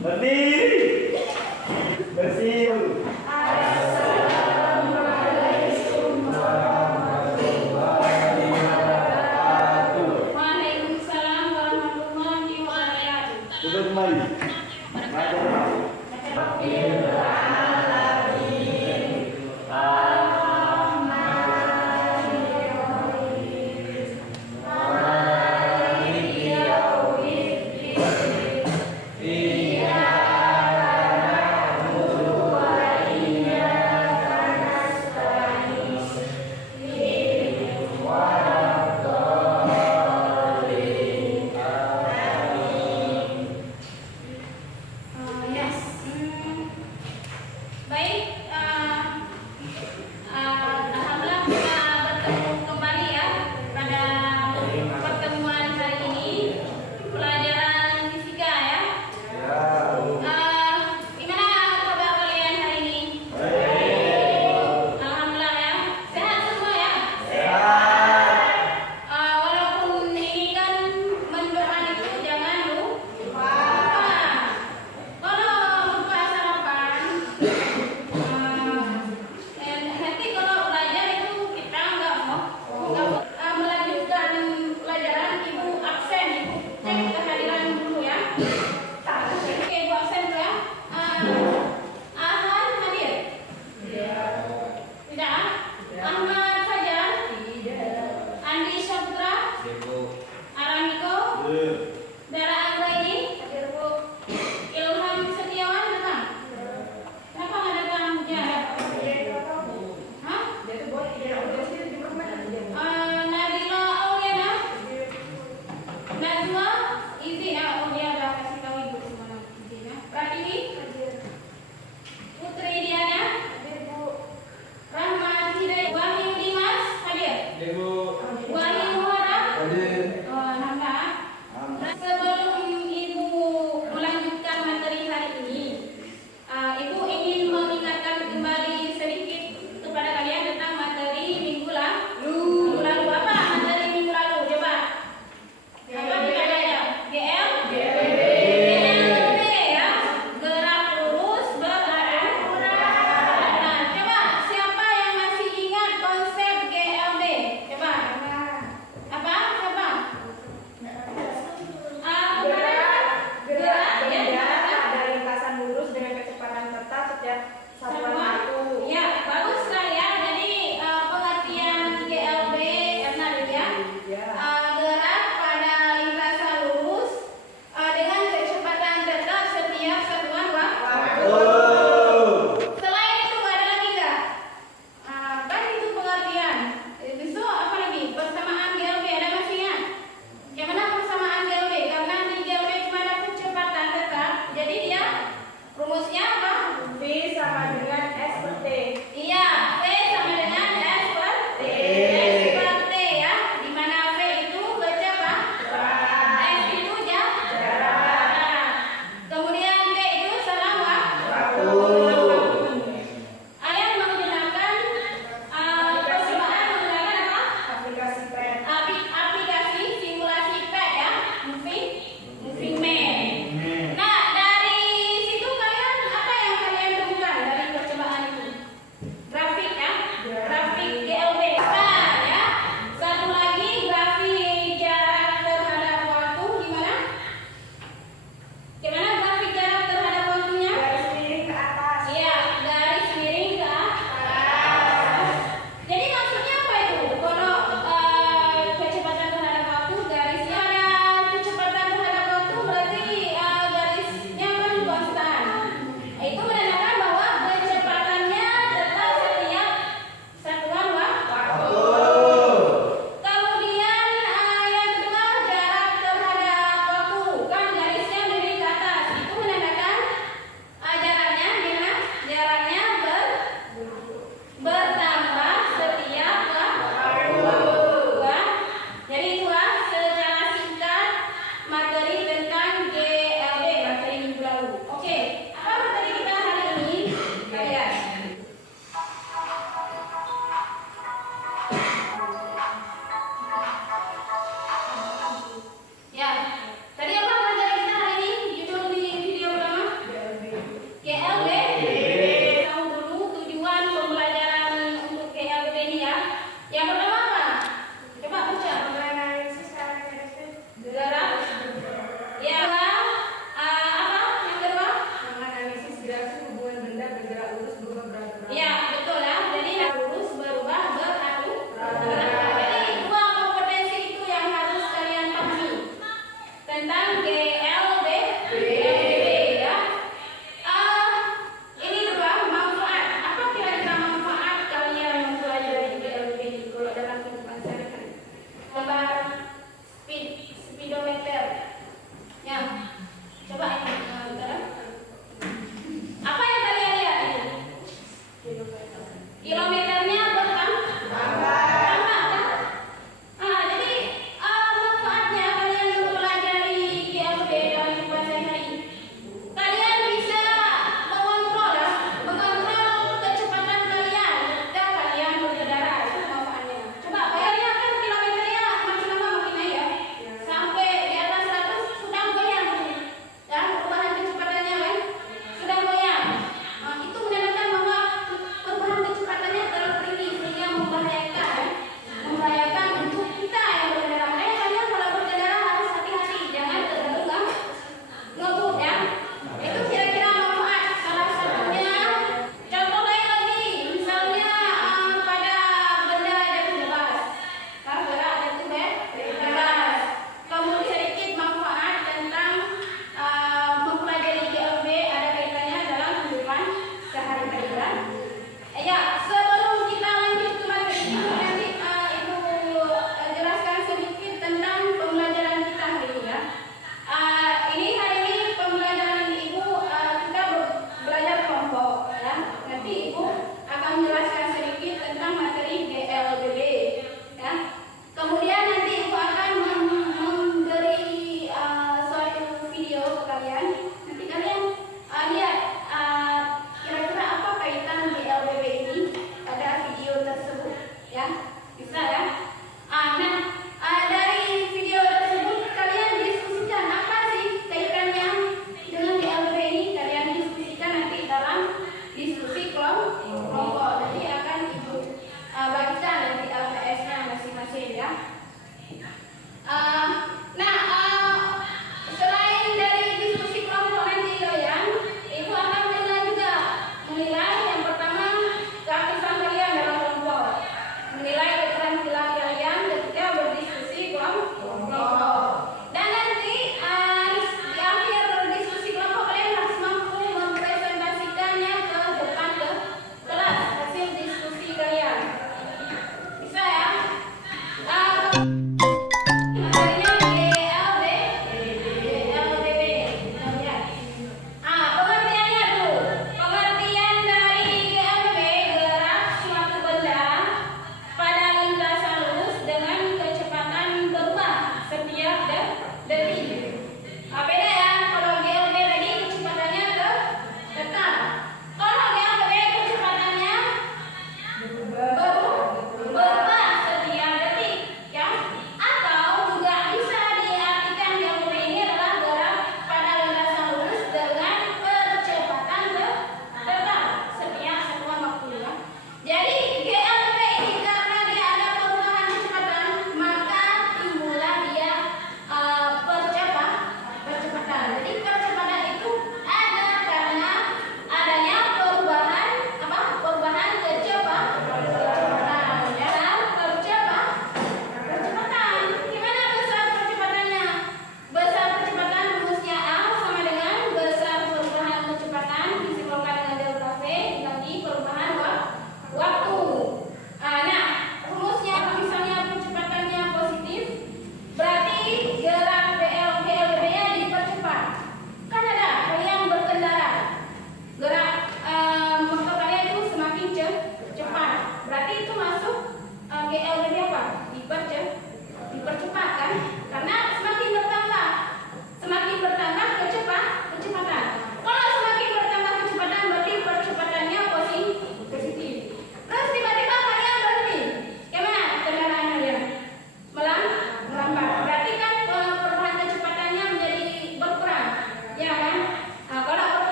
Berdiri, bersih. Waalaikumsalam warahmatullahi wabarakatuh. Duduk kembali. Yes. Baik, alhamdulillah kita bertemu kembali ya pada pertemuan hari ini pelajaran fisika ya. Gimana kabar kalian hari ini? Alhamdulillah ya. Sehat semua ya? Walaupun ini kan mendoan itu jangan lupa. Kalau buka sarapan, nanti kalau belajar itu kita nggak mau melanjutkan pelajaran, ibu absen, ibu cek kehadiran dulu ya. Oke, ibu absen dulu ya. Ahmad hadir? Tidak. Ahmad Fajar? Andi Saputra? Aramiko? Dara Anggraini? Ilham Setiawan datang? Kenapa nggak datang? Ya. Hah? Nabila Auliana? Najwa? Izin ya, oh dia udah kasih tahu ibu semua izin ya. Pratiwi? Putri Diana? Rahmat Hidayat? Wahyu Dimas? Hadir? Wahyu Muharram? Oh, alhamdulillah. Sebelum ibu melanjutkan materi hari ini, ibu ingin mengingatkan kembali sedikit kepada kalian tentang materi minggu lalu. Apa materi minggu lalu? Coba. Apa kita belajar? GLB ya. Gerak lurus berarah. Nah, coba siapa yang masih ingat konsep GLB? Coba. Apa? Siapa?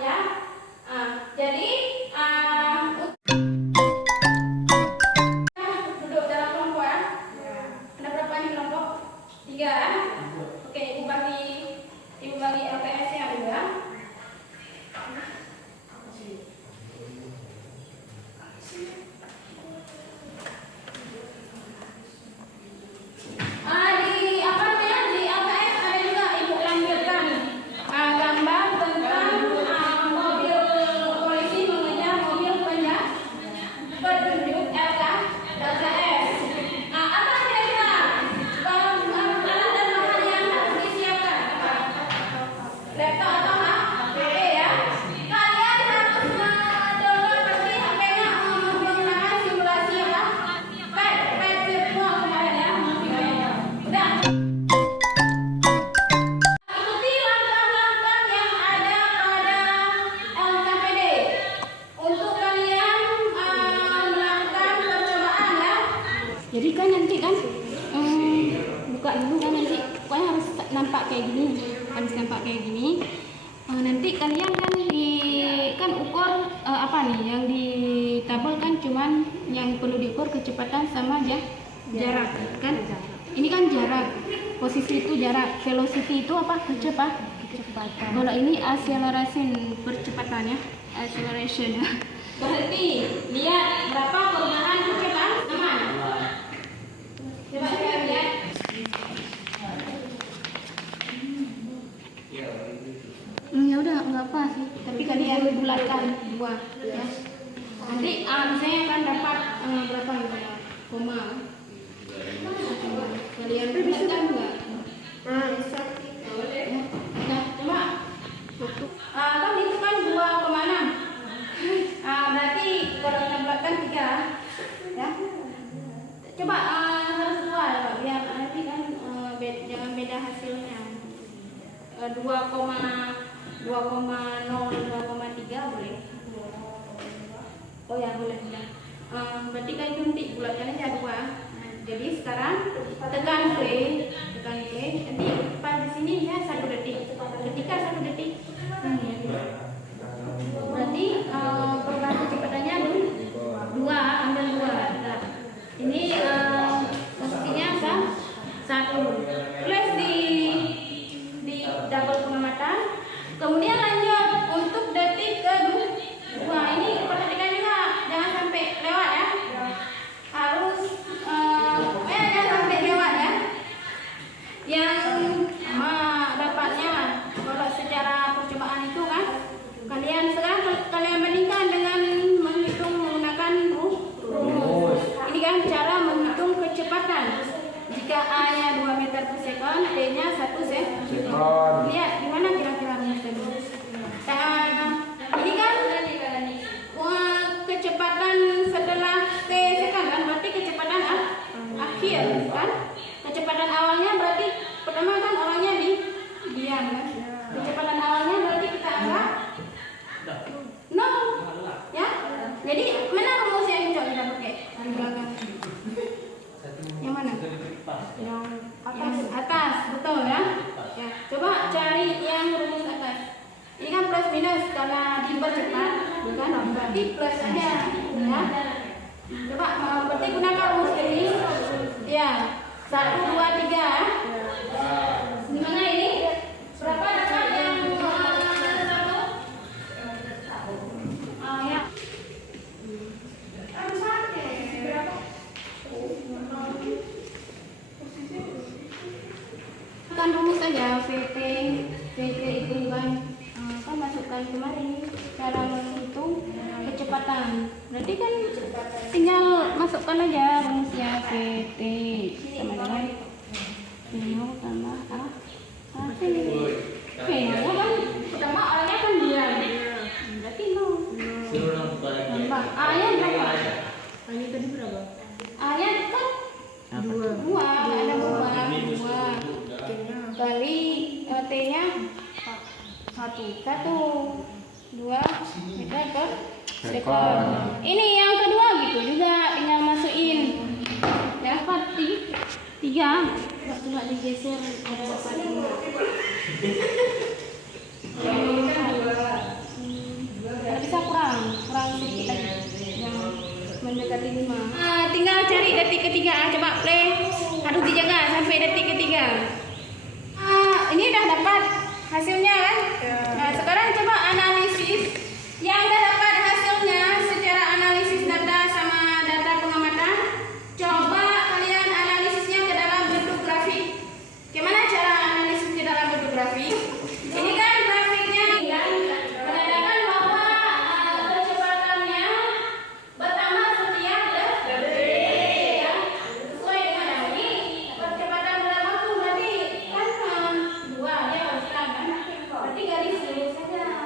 ya. Jadi duduk dalam kelompok ya. Ada berapa nih kelompok? 3 ya. Oke, ibu bagi LPS ya dulu ya. Jadi kan nanti kan buka dulu kan nanti pokoknya harus nampak kayak gini, nanti kalian kan ukur apa nih yang di tabel kan cuman yang perlu diukur kecepatan sama jarak kan, ini kan jarak, posisi itu jarak, velocity itu apa, kecepatan. Kalau ini acceleration, percepatannya acceleration ya. Berarti lihat berapa perubahan kecepatan teman. Coba kita lihat. Ya udah nggak apa sih, tapi kalian bulatkan 2 ya. Nanti misalnya kan dapat berapa gitu ya, koma. Kalian bulatkan nggak? Nah, coba. Kan itu kan 2,6. Berarti kalau kita bulatkan 3 ya. Coba harus keluar biar nanti kan jangan beda hasilnya. 2,0, 2,3 boleh. Oh ya boleh. Berarti kan itu nanti bulatkan aja 2. Jadi sekarang tekan V. Nanti pas di sini ya 1 detik. Ketika 1 detik. Berarti perubahan kecepatannya 2, ambil 2. Nah, ini posisinya 1. Plus di double pengamatan. Kemudian lanjut untuk detik kedua. Ini perhatikan juga, jangan sampai lewat ya. Harus jangan sampai lewat ya. Yang dapatnya kalau secara percobaan itu kan kalian bandingkan dengan menghitung menggunakan rumus. Ini kan cara menghitung kecepatan. Jika A-nya 2 meter per sekon, T-nya 1 sekon. Lihat gimana kira-kira rumusnya. Ini kan kecepatan setelah T sekon kan, berarti kecepatan akhir kan. Kecepatan awalnya berarti pertama kan orangnya diam kan. Kecepatan awalnya berarti kita anggap 0 ya. Jadi mana rumus yang cocok kita pakai di belakang? Yang mana? Yang atas, betul ya. Ya, coba cari yang rumus atas. Ini kan plus minus karena dipercepat, bukan? Berarti plus aja, ya. Coba berarti gunakan rumus ini. Ya, 1, 2, 3. Gimana ini? Berapa dapat yang 1? Ya. Kan rumus saja VT itu kan masukkan kemarin cara menghitung kecepatan. Berarti kan tinggal masukkan aja rumusnya VT sama dengan V0 tambah V. V0 kan pertama A-nya kan 2. Berarti 0. Tambah A-nya berapa? A-nya tadi berapa? A-nya kan 2. Ada 2 kali T-nya 1, 2 meter per sekon. Ini yang kedua gitu juga, tinggal masukin ya 3. Coba digeser ada 4. Tinggal cari detik ketiga. Coba play. Harus dijaga sampai detik ketiga. Ini udah dapat hasilnya kan? Nah, sekarang coba analisis. Yang udah dapat hasilnya secara analisis data sama data pengamatan. Coba kalian analisisnya ke dalam bentuk grafik. Gimana cara analisis ke dalam bentuk grafik? Ini kan grafiknya menandakan bahwa kecepatannya bertambah setiap detik. Ya. Sesuai dengan ini percepatan dalam waktu berarti kan 2 ya, kan? Berarti garis lurus saja.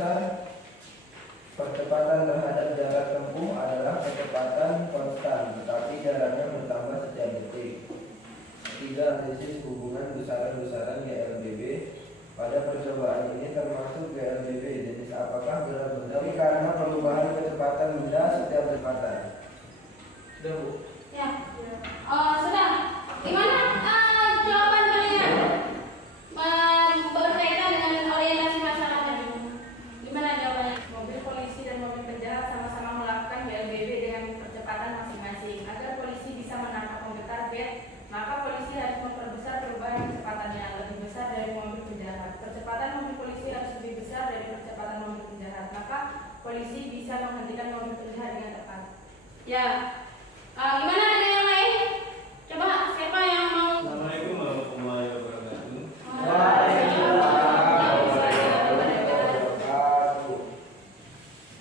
besar percepatan terhadap jarak tempuh adalah kecepatan konstan, tetapi jaraknya bertambah setiap detik. Ketiga, analisis hubungan besaran-besaran GLBB. Pada percobaan ini termasuk GLBB jenis apakah benar benda karena perubahan kecepatan benda setiap kecepatan. Sudah, Bu. Ya. Sudah. Gimana jawaban kalian? Berkaitan dengan orientasi masalah tadi. Gimana jawabannya? Mobil polisi dan mobil penjahat sama-sama melakukan GLBB dengan percepatan masing-masing. Agar polisi bisa menangkap mobil target, maka polisi harus memperbesar perubahan kecepatannya lebih besar dari mobil penjahat. Percepatan mobil polisi harus lebih besar dari percepatan mobil penjahat, maka polisi bisa menghentikan mobil penjahat dengan tepat. Ya. Gimana dengan yang lain? Coba siapa yang mau? Assalamualaikum warahmatullahi wabarakatuh.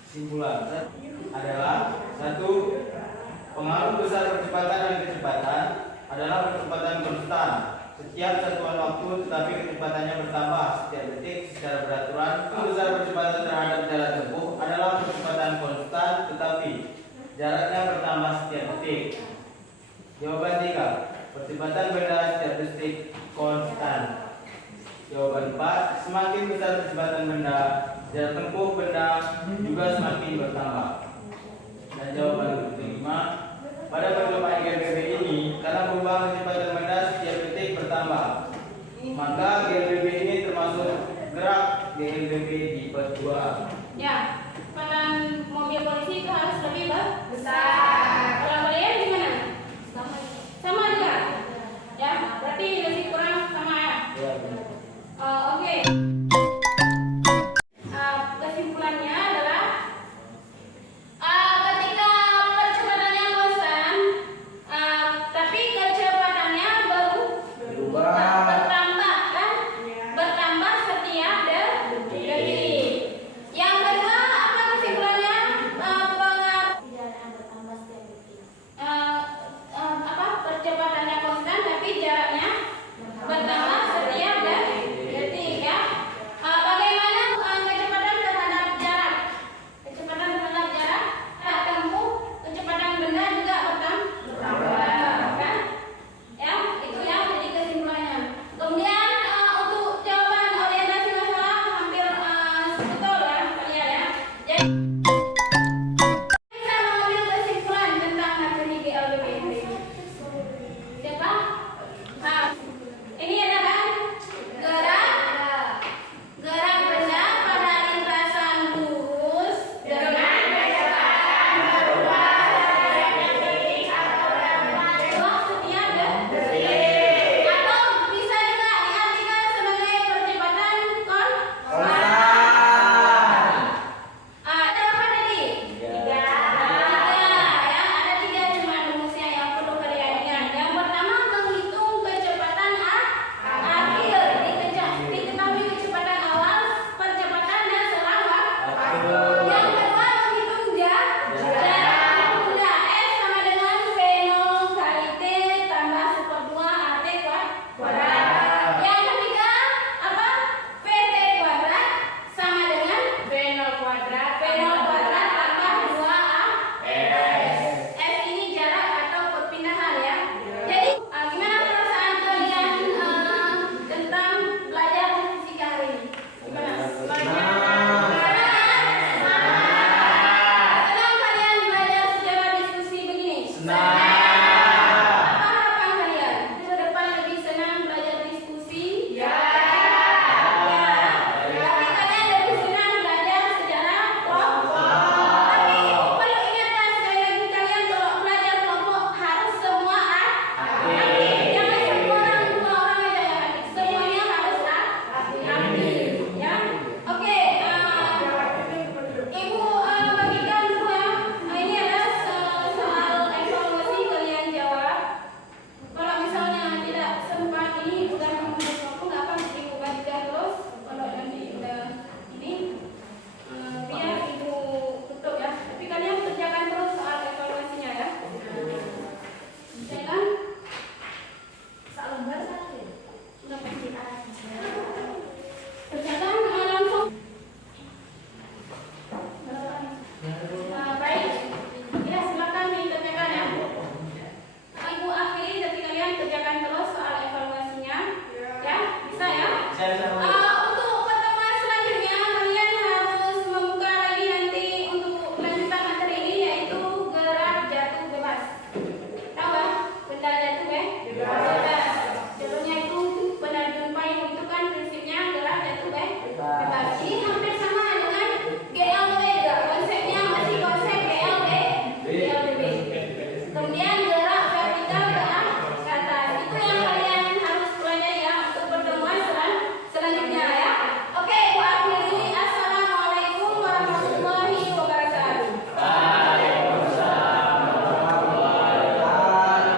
Kesimpulan adalah satu, pengaruh besar percepatan dan kecepatan adalah percepatan konstan setiap satuan waktu, tetapi kecepatannya bertambah setiap detik secara beraturan. Besar percepatan terhadap jarak tempuh adalah percepatan konstan, tetapi jaraknya bertambah setiap detik. Jawaban 3, percepatan benda setiap detik konstan. Jawaban 4, semakin besar percepatan benda, jarak tempuh benda juga semakin bertambah. Dan jawaban 5, pada percobaan GLBB ini, karena perubahan kecepatan benda setiap detik bertambah, maka GLBB ini termasuk gerak GLBB di part 2. Ya. Kecepatan mobil polisi itu harus lebih besar. Kalau kalian gimana? Sama juga. Ya, berarti lebih kurang sama ya. Oke. Kesimpulannya adalah ketika percepatannya konstan, tapi kecepatannya bertambah kan? Bertambah setiap detik. Yang kedua apa kesimpulannya? Percepatannya konstan tapi jaraknya bertambah setiap detik ya. Bagaimana kecepatan terhadap jarak? Kecepatan terhadap jarak tempuh, kecepatan benda juga bertambah kan? Ya, itu ya jadi kesimpulannya. Kemudian untuk jawaban orientasi masalah hampir betul ya kalian ya. Jadi